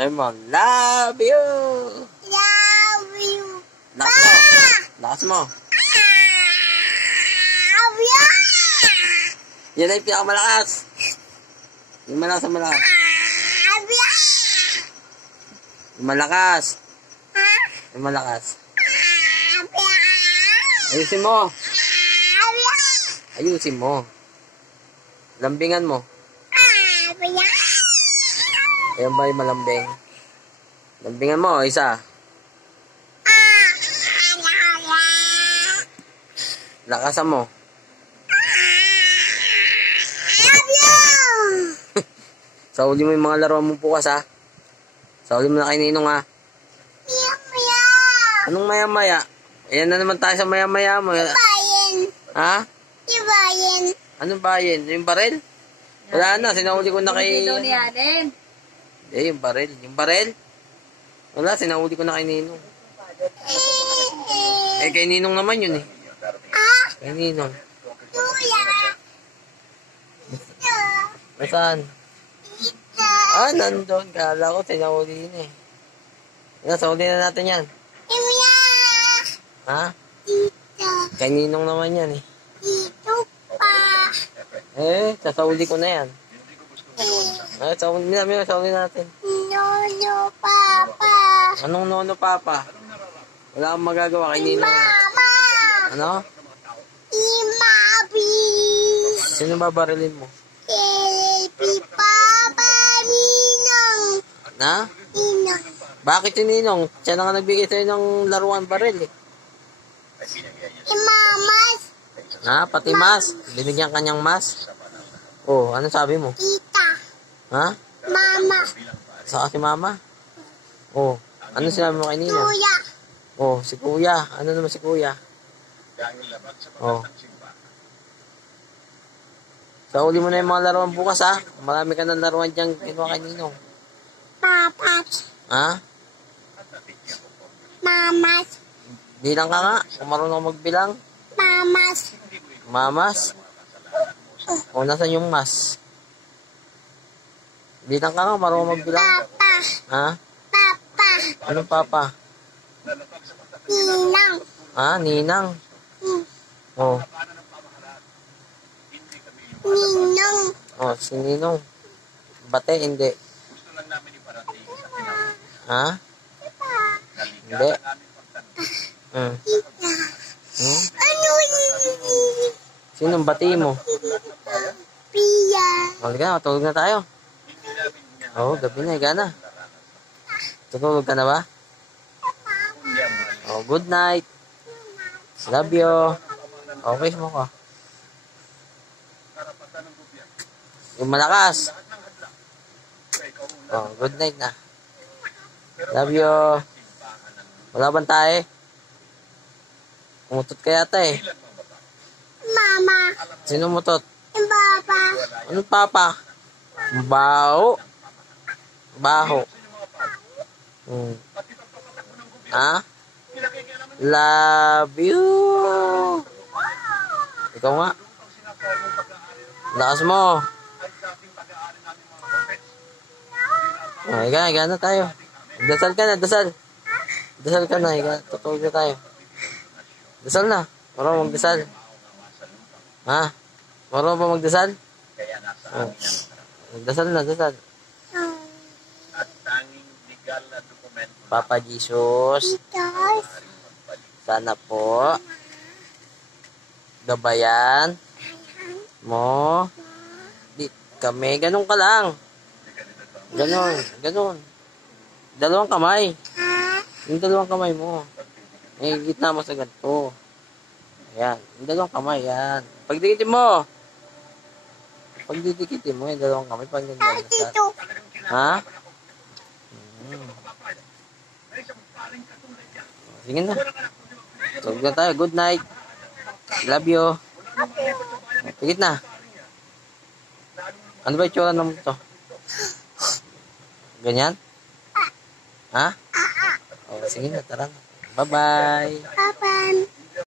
Sabi mo, love you! Love you. Lakas mo! Lakas mo! Love you. Yan ay pinakamalakas! Yung malakas ang malakas. Love you. Yung malakas! Ha? Yung malakas. Love you. Ayusin mo! Love you. Ayusin mo. Lambingan mo. Love you. Ayan ba yung malambing? Lambingan mo, isa. Lakasan mo. Love you. Sauli mo yung mga laruan mo bukas, ha? Sauli mo na kay Ninong, ha? Maya. Anong maya-maya? Ayan na naman tayo sa maya-maya mo. Bayan. Ha? Bayan. Anong bayan? Yung baril? Wala na, sinauli ko na kay... yung baril. Yung baril? Wala, sinauli ko na kay Ninong. Eh, kay Ninong naman yun, eh. Ah, Kay Ninong. Kuya. Ito. Nasaan? Ito. Ah, nandun. Kala ko, sinauli yun, eh. Yan, sauli na natin yan. Kuya. Ha? Ito. Kay Ninong naman yan, eh. Ito pa. Eh, sasauli ko na yan. Ay, sauli natin. Nono Papa. Anong nono, Papa? Wala akong magagawa kay Ninong. Mama. Ano? Imabis. Sino babarilin mo? Baby Papa. Ninong. Na? Ninong. Bakit si Ninong? Siya na nga nagbigay sa'yo ng laruan baril, eh. Imamas. Ha? Pati mas? Binigyan kanyang mas? Oh, ano sabi mo? Tita. Ha? Mama. Saka si Mama? Oh, ano sinabi mo kay Ninong? Kuya. Oh, si Kuya. Ano naman si Kuya? Oh. Sa uli mo na yung mga laruan bukas, ha? Marami ka ng laruan dyan kinuha kay Ninong. Papas. Ha? Mamas. Bilang ka nga. Kung marunong magbilang. Mamas. Mamas? O, nasan yung mas? Bilang ka nga, marunong magbilang. Papa. Ha? Papa. Anong Papa? Ninang. Ha? Ninang? Oh. Ninong. Oh, si Ninong. Bate, hindi. Ha? Hindi. Hmm. Hmm? Ano Sinong bati mo? Pia. Halika na, matulog na tayo. Oo, gabi na, higa na. Tutulog ka na ba? Oh, good night. Love you. Okay mo ko. Yung malakas. Oh, good night na. Love you. Wala bang tayo? Umutot ka yata, eh. Mama. Sino mutot? Papa. Anong Papa? Baho. Baho. Hmm. Ha? Love you. Ikaw nga. Lakas mo. Oh, higa na tayo. Dasal ka na, dasal. Dasal ka na, higa. Tutulog na tayo. Dasal na. Marunong magdasal. Ha? Marunong ba magdasal? Oh. Dasal na, dasal. Papa Jesus, Titos. sana po gabayan mo di kami. Ganun ka lang. Ganun. Dalawang kamay. Ha? Yung dalawang kamay mo. Eh, gitna mo sa ganito. Ayan. Yung dalawang kamay, yan. Pagdikitin mo. Pagdikitin mo, yung dalawang kamay. Ay, tito. Ha? Sige na. Tulog na tayo. Good night. Love you. Sige na. Ano ba yung tsura naman ito? Ganyan? Ha? Oh, sige na. Tara na. Bye-bye. Papa.